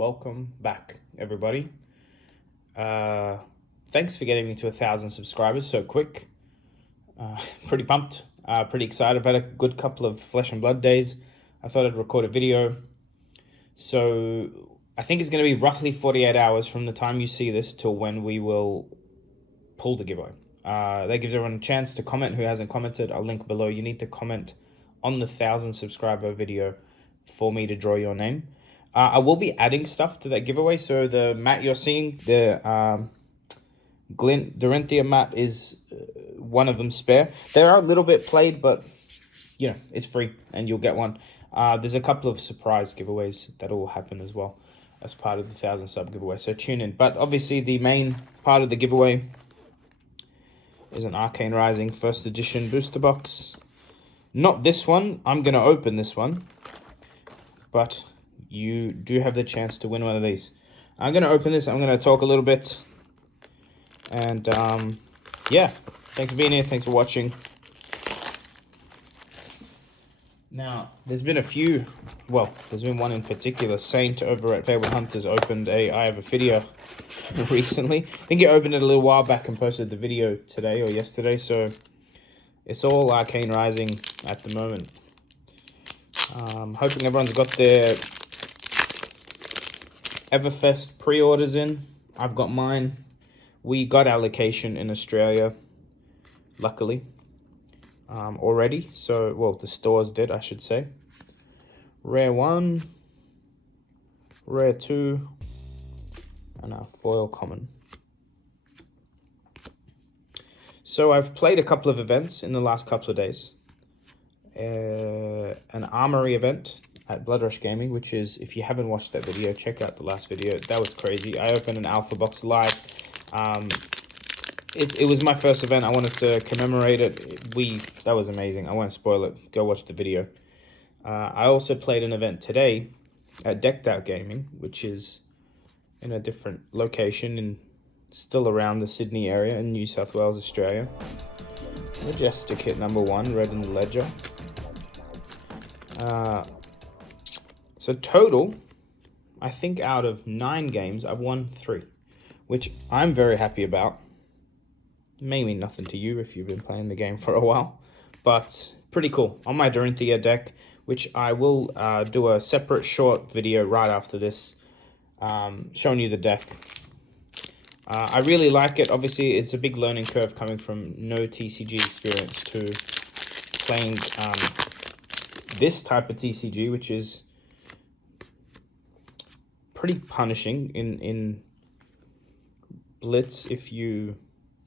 welcome back, everybody. Thanks for getting me to 1,000 subscribers so quick. Pretty pumped, pretty excited. I've had a good couple of flesh and blood days. I thought I'd record a video. So I think it's going to be roughly 48 hours from the time you see this till when we will pull the giveaway. That gives everyone a chance to comment who hasn't commented. I'll link below. You need to comment on the 1,000 subscriber video for me to draw your name. I will be adding stuff to that giveaway. So the mat you're seeing, the Dorinthia mat is one of them spare. They are a little bit played, but you know, it's free and you'll get one. There's a couple of surprise giveaways that will happen as well as part of the 1,000 sub giveaway. So tune in. But obviously the main part of the giveaway is an Arcane Rising first edition booster box. Not this one. I'm going to open this one. But you do have the chance to win one of these. I'm going to open this. I'm going to talk a little bit. And yeah, thanks for being here. Thanks for watching. Now, there's been a few, well, there's been one in particular. Saint over at Fable Hunters opened a I Have a video recently. I think he opened it a little while back and posted the video today or yesterday. So it's all Arcane Rising at the moment. Hoping everyone's got their Everfest pre-orders in. I've got mine. We got allocation in Australia, luckily, already. So, well, the stores did, I should say. Rare 1, Rare 2, and our foil common. So I've played a couple of events in the last couple of days. An armory event at Blood Rush Gaming, which is, if you haven't watched that video, check out the last video. That was crazy. I opened an alpha box live. It was my first event. I wanted to commemorate it. That was amazing. I won't spoil it. Go watch the video. I also played an event today at Decked Out Gaming, which is in a different location and still around the Sydney area in New South Wales, Australia. Majestic hit number 1, red in the ledger. So total, I think out of 9 games, I've won 3, which I'm very happy about. May mean nothing to you if you've been playing the game for a while, but pretty cool. On my Dorinthia deck, which I will do a separate short video right after this, showing you the deck. I really like it. Obviously, it's a big learning curve coming from no TCG experience to playing this type of TCG, which is pretty punishing in Blitz if you...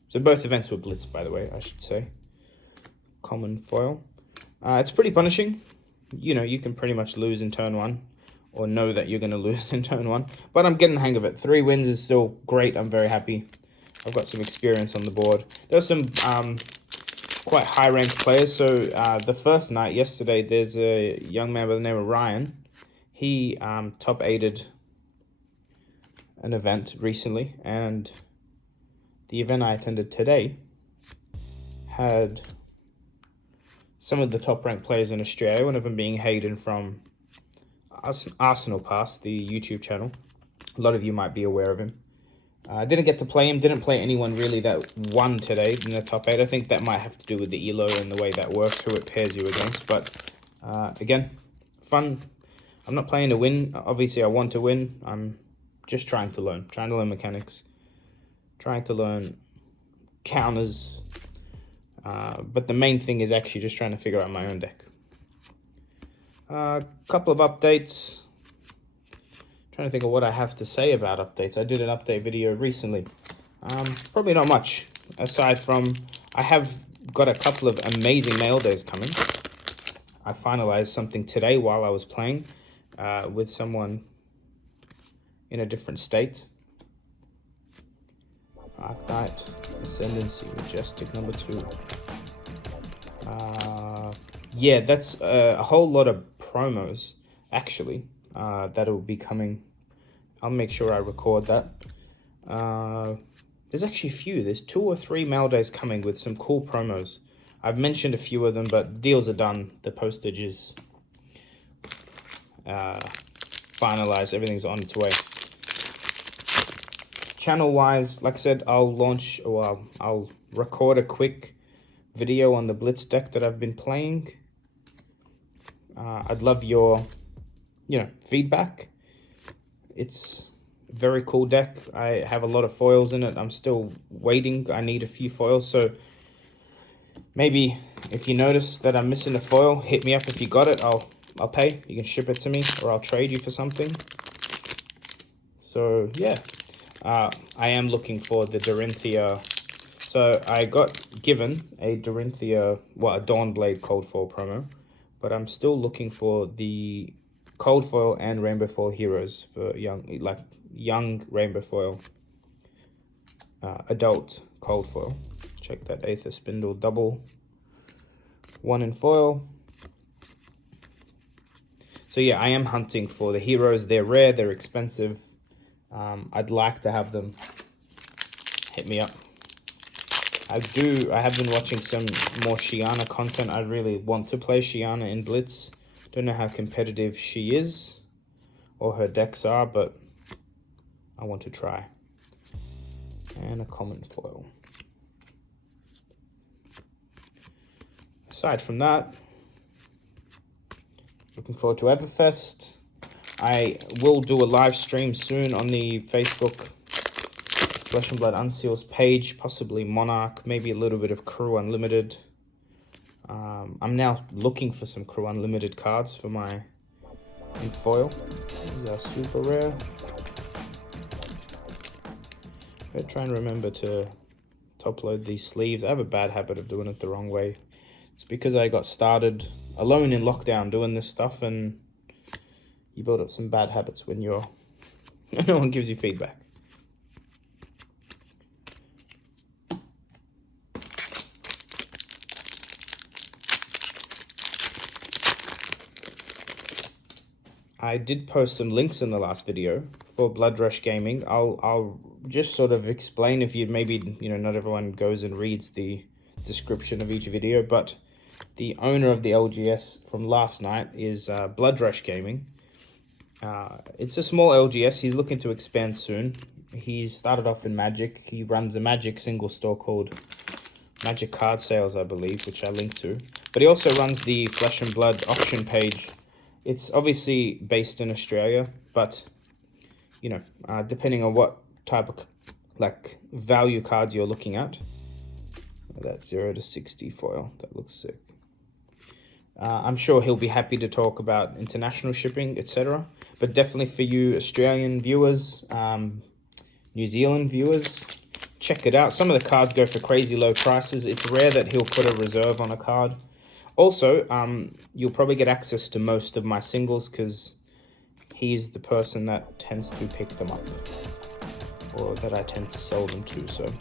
So both events were Blitz, by the way, I should say. Common foil. It's pretty punishing. You know, you can pretty much lose in turn 1 or know that you're going to lose in turn 1. But I'm getting the hang of it. 3 wins is still great. I'm very happy. I've got some experience on the board. There's some quite high-ranked players. So the first night, yesterday, there's a young man by the name of Ryan. He top 8'd an event recently, and the event I attended today had some of the top-ranked players in Australia, one of them being Hayden from Arsenal Pass, the YouTube channel. A lot of you might be aware of him. I didn't get to play him, didn't play anyone really that won today in the top 8. I think that might have to do with the ELO and the way that works, who it pairs you against. But again, fun. I'm not playing to win. Obviously, I want to win. I'm just trying to learn mechanics, trying to learn counters. But the main thing is actually just trying to figure out my own deck. Couple of updates. Trying to think of what I have to say about updates. I did an update video recently. Probably not much, aside from I have got a couple of amazing mail days coming. I finalized something today while I was playing with someone in a different state. Arcane Ascendancy, Majestic number 2. Yeah, that's a whole lot of promos, actually, that will be coming. I'll make sure I record that. There's actually a few. There's 2 or 3 mail days coming with some cool promos. I've mentioned a few of them, but deals are done. The postage is finalized. Everything's on its way. Channel-wise, like I said, I'll record a quick video on the Blitz deck that I've been playing. I'd love your, feedback. It's a very cool deck. I have a lot of foils in it. I'm still waiting. I need a few foils, so maybe if you notice that I'm missing a foil, hit me up. If you got it, I'll pay. You can ship it to me, or I'll trade you for something. So yeah, I am looking for the Dorinthia. So I got given a Dorinthia, a Dawnblade Cold Foil promo, but I'm still looking for the Cold Foil and Rainbow Foil heroes for young Rainbow Foil, adult Cold Foil. Check that Aether Spindle double, 1 in foil. So yeah, I am hunting for the heroes. They're rare, they're expensive. I'd like to have them. Hit me up. I have been watching some more Shiana content. I really want to play Shiana in Blitz. Don't know how competitive she is or her decks are, but I want to try. And a common foil. Aside from that, looking forward to Everfest. I will do a live stream soon on the Facebook Flesh and Blood Unseals page, possibly Monarch, maybe a little bit of Crew Unlimited. I'm now looking for some Crew Unlimited cards for my in foil. These are super rare. I'm trying to remember to top load these sleeves. I have a bad habit of doing it the wrong way. It's because I got started alone in lockdown doing this stuff, and you build up some bad habits when no one gives you feedback. I did post some links in the last video for Blood Rush Gaming. I'll just sort of explain if you maybe, not everyone goes and reads the description of each video, but the owner of the LGS from last night is Blood Rush Gaming. It's a small LGS. He's looking to expand soon. He started off in Magic. He runs a Magic single store called Magic Card Sales, I believe, which I link to. But he also runs the Flesh and Blood auction page. It's obviously based in Australia, but, depending on what type of, value cards you're looking at. That 0 to 60 foil, that looks sick. I'm sure he'll be happy to talk about international shipping, etc. But definitely for you Australian viewers, New Zealand viewers, check it out. Some of the cards go for crazy low prices. It's rare that he'll put a reserve on a card. Also, you'll probably get access to most of my singles because he's the person that tends to pick them up, or that I tend to sell them to. So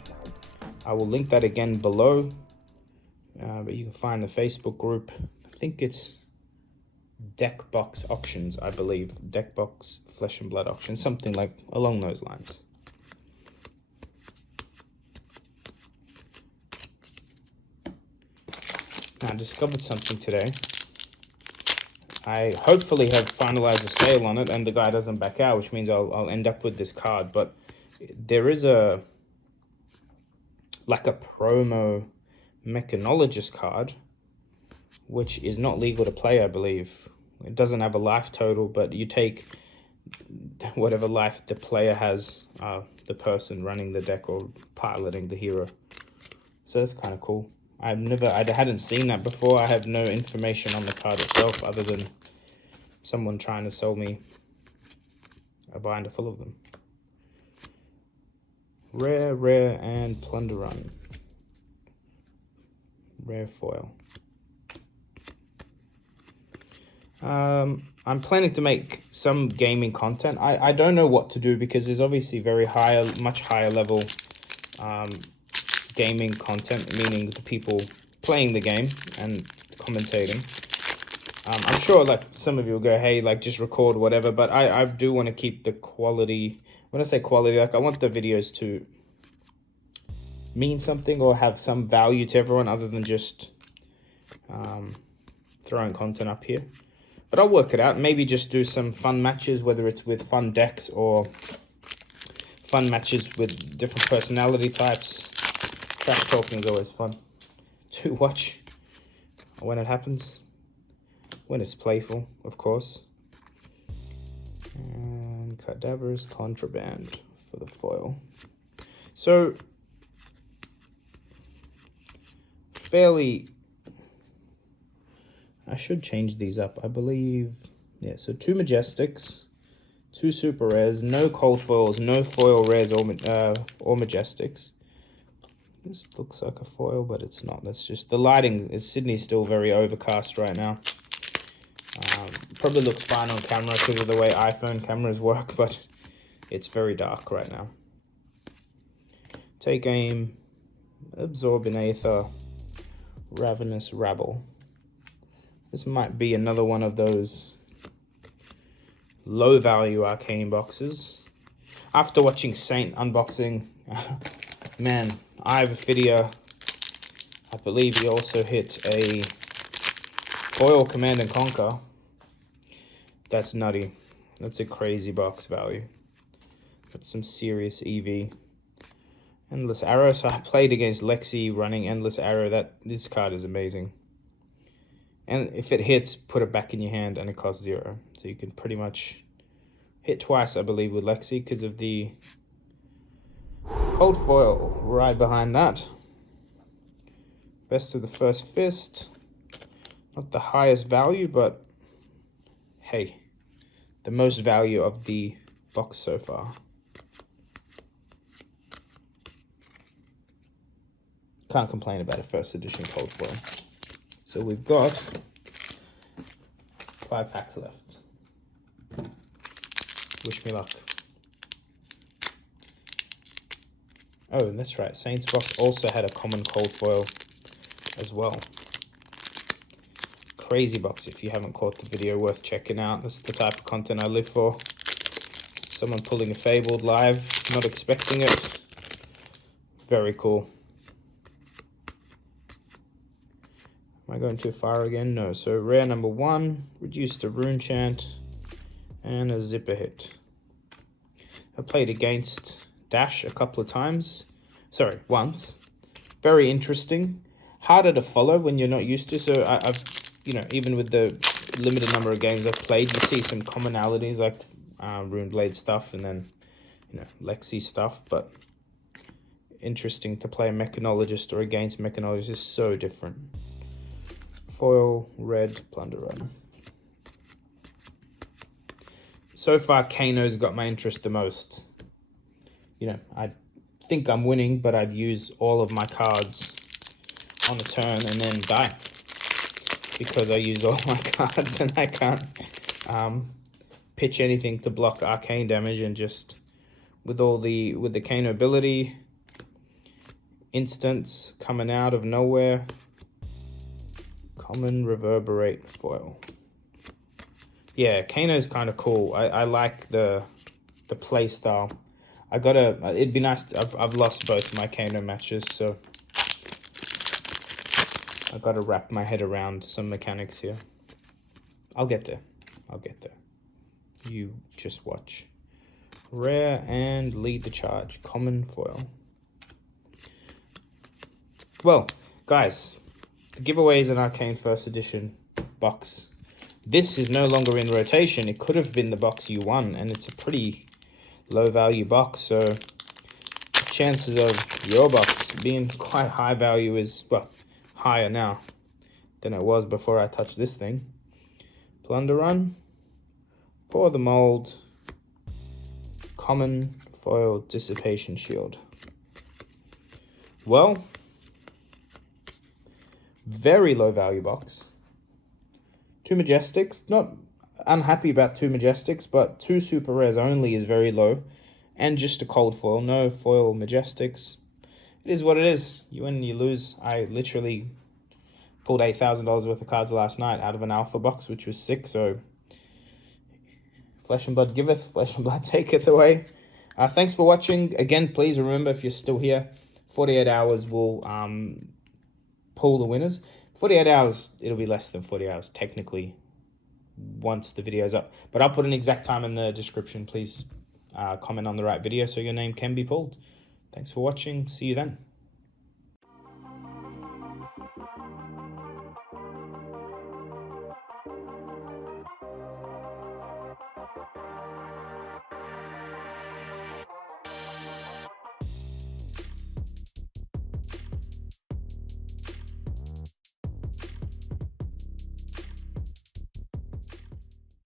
I will link that again below, but you can find the Facebook group. I think it's Deck Box Auctions, I believe. Deck Box Flesh and Blood Auction, something along those lines. I discovered something today. I hopefully have finalized a sale on it and the guy doesn't back out, which means I'll end up with this card. But there is a promo mechanologist card, which is not legal to play, I believe. It doesn't have a life total, but you take whatever life the player has, the person running the deck or piloting the hero. So that's kind of cool. I hadn't seen that before. I have no information on the card itself other than someone trying to sell me a binder full of them. Rare, and Plunder Run. Rare foil. I'm planning to make some gaming content. I don't know what to do because there's obviously much higher level gaming content, meaning the people playing the game and commentating. I'm sure some of you will go, hey, just record whatever, but I do want to keep the quality. When I say quality, I want the videos to mean something or have some value to everyone other than just throwing content up here. But I'll work it out. Maybe just do some fun matches, whether it's with fun decks or fun matches with different personality types. Trash talking is always fun to watch when it happens. When it's playful, of course. And Cadaverous Contraband for the foil. So, fairly... I should change these up, I believe. Yeah, so 2 Majestics, 2 Super Rares, no cold foils, no foil rares or Majestics. This looks like a foil, but it's not. That's just the lighting. Sydney's still very overcast right now. Probably looks fine on camera because of the way iPhone cameras work, but it's very dark right now. Take aim, absorb in Aether, Ravenous Rabble. This might be another one of those low value Arcane boxes. After watching Saint unboxing, man, Fidia, I believe he also hit a foil Command and Conquer. That's nutty. That's a crazy box value. That's some serious EV. Endless Arrow. So I played against Lexi running Endless Arrow. This card is amazing. And if it hits, put it back in your hand and it costs 0. So you can pretty much hit twice, I believe, with Lexi because of the cold foil right behind that. Best of the First Fist. Not the highest value, but hey, the most value of the box so far. Can't complain about a first edition cold foil. So we've got 5 packs left. Wish me luck. Oh, and that's right. Saints box also had a common cold foil as well. Crazy box. If you haven't caught the video, worth checking out. That's the type of content I live for. Someone pulling a Fabled live, not expecting it. Very cool. Am I going too far again? No. So rare number 1, reduced to Rune Chant, and a Zipper hit. I played against Dash a couple of times. Sorry, once. Very interesting. Harder to follow when you're not used to. So I've, even with the limited number of games I've played, you see some commonalities like Runeblade stuff and then, Lexi stuff. But interesting to play a Mechanologist or against Mechanologist is so different. Foil, red, Plunder Run. So far, Kano's got my interest the most. I think I'm winning, but I'd use all of my cards on a turn and then die. Because I use all my cards and I can't pitch anything to block Arcane damage, and just with the Kano ability, instants coming out of nowhere. Common Reverberate foil. Yeah, Kano's kind of cool. I like the play style. It'd be nice. I've lost both my Kano matches, so I gotta wrap my head around some mechanics here. I'll get there. You just watch. Rare and Lead the Charge. Common foil. Well, guys, the giveaway is an Arcane First Edition box. This is no longer in rotation. It could have been the box you won, and it's a pretty low value box, so the chances of your box being quite high value is, well, higher now than it was before I touched this thing. Plunder Run, Pour the Mold, Common Foil Dissipation Shield. Well, very low value box. 2 Majestics, not unhappy about 2 Majestics, but 2 Super Rares only is very low. And just a cold foil, no foil Majestics. It is what it is. You win, you lose. I literally pulled $8,000 worth of cards last night out of an alpha box, which was sick. So flesh and blood giveth, flesh and blood taketh away. Thanks for watching. Again, please remember, if you're still here, 48 hours will pull the winners. 48 hours, it'll be less than 40 hours technically once the video's up. But I'll put an exact time in the description. Please comment on the right video so your name can be pulled. Thanks for watching. See you then.